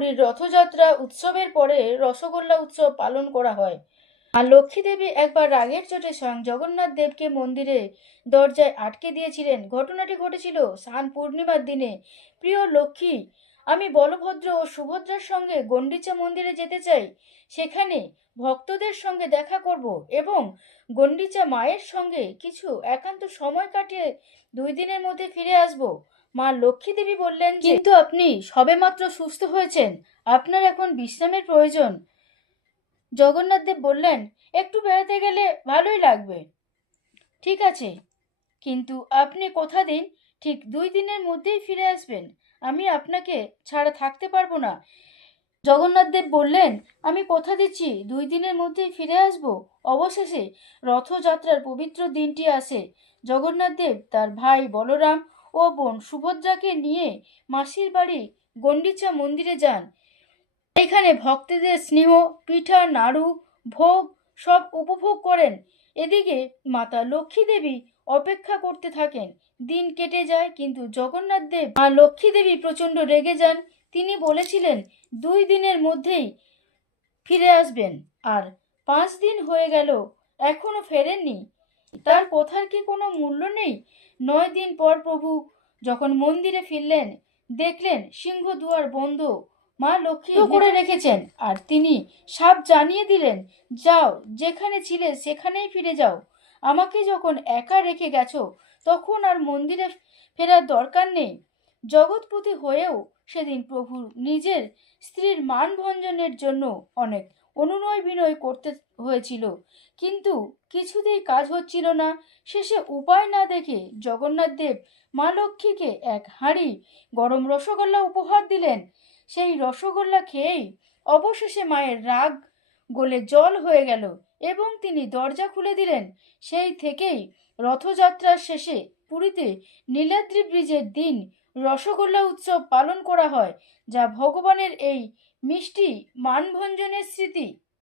পুরীর রথযাত্রা উৎসবের পরে রসগোল্লা উৎসব পালন করা হয়। আর লক্ষ্মী দেবী একবার রাগের চোটে স্বয়ং জগন্নাথ দেবকে মন্দিরে দরজায় আটকে দিয়েছিলেন। ঘটনাটি ঘটেছিল স্নান পূর্ণিমার দিনে। প্রিয় লক্ষ্মী, আমি বলভদ্র ও সুভদ্রার সঙ্গে গণ্ডিচা মন্দিরে যেতে চাই। সেখানে ভক্তদের সঙ্গে দেখা করব এবং গণ্ডিচা মায়ের সঙ্গে কিছু একান্ত সময় কাটিয়ে 2 দিনের মধ্যে ফিরে আসব। মা লক্ষ্মী দেবী বললেন, কিন্তু আপনি সবেমাত্র সুস্থ হয়েছেন, আপনার এখন বিশ্রামের প্রয়োজন। জগন্নাথ দেব বললেন, একটু বেড়াতে গেলে ভালোই লাগবে। ঠিক আছে, কিন্তু আপনি কথা দিন ঠিক 2 দিনের মধ্যেই ফিরে আসবেন। আমি আপনাকে ছাড়া থাকতে পারবো না। জগন্নাথ দেব বললেন, আমি কথা দিচ্ছি 2 দিনের মধ্যেই ফিরে আসব। অবশেষে রথযাত্রার পবিত্র দিনটি আসে। জগন্নাথ দেব তার ভাই বলরাম ও বোন সুভদ্রাকে নিয়ে মাসির বাড়ি গণ্ডিচা মন্দিরে যান। এখানে ভক্তদের স্নেহ, পিঠা, নাড়ু, ভোগ সব উপভোগ করেন। এদিকে মাতা লক্ষ্মী দেবী অপেক্ষা করতে থাকেন। দিন কেটে যায়, কিন্তু জগন্নাথ দেব মা লক্ষ্মী দেবী প্রচণ্ড রেগে যান। তিনি বলেছিলেন 2 দিনের মধ্যেই ফিরে আসবেন, আর 5 দিন হয়ে গেল এখনো ফেরেননি। তার কথার কি কোনো মূল্য নেই? 9 দিন পর প্রভু যখন মন্দিরে ফিরলেন, দেখলেন সিংহদুয়ার বন্ধ। মা লক্ষ্মী করে রেখেছেন, আর তিনি সাপ জানিয়ে দিলেন, যাও, যেখানে ছিলে সেখানেই ফিরে যাও। আমাকে যখন একা রেখে গেছো, তখন আর মন্দিরে ফেরার দরকার নেই। জগৎপতি হয়েও সেদিন প্রভু নিজের স্ত্রীর মান ভঞ্জনের জন্য অনেক অনুনয় বিনয় করতে হয়েছিল, কিন্তু কিছুতেই কাজ হচ্ছিল না। শেষে উপায় না দেখে জগন্নাথ দেব মা লক্ষ্মীকে এক হাঁড়ি গরম রসগোল্লা উপহার দিলেন। সেই রসগোল্লা খেয়েই অবশেষে মায়ের রাগ গলে জল হয়ে গেল এবং তিনি দরজা খুলে দিলেন। সেই থেকেই রথযাত্রার শেষে পুরীতে নীলাদ্রি ব্রিজের দিন রসগোল্লা উৎসব পালন করা হয়, যা ভগবানের এই মিষ্টি মানভঞ্জনের স্মৃতি।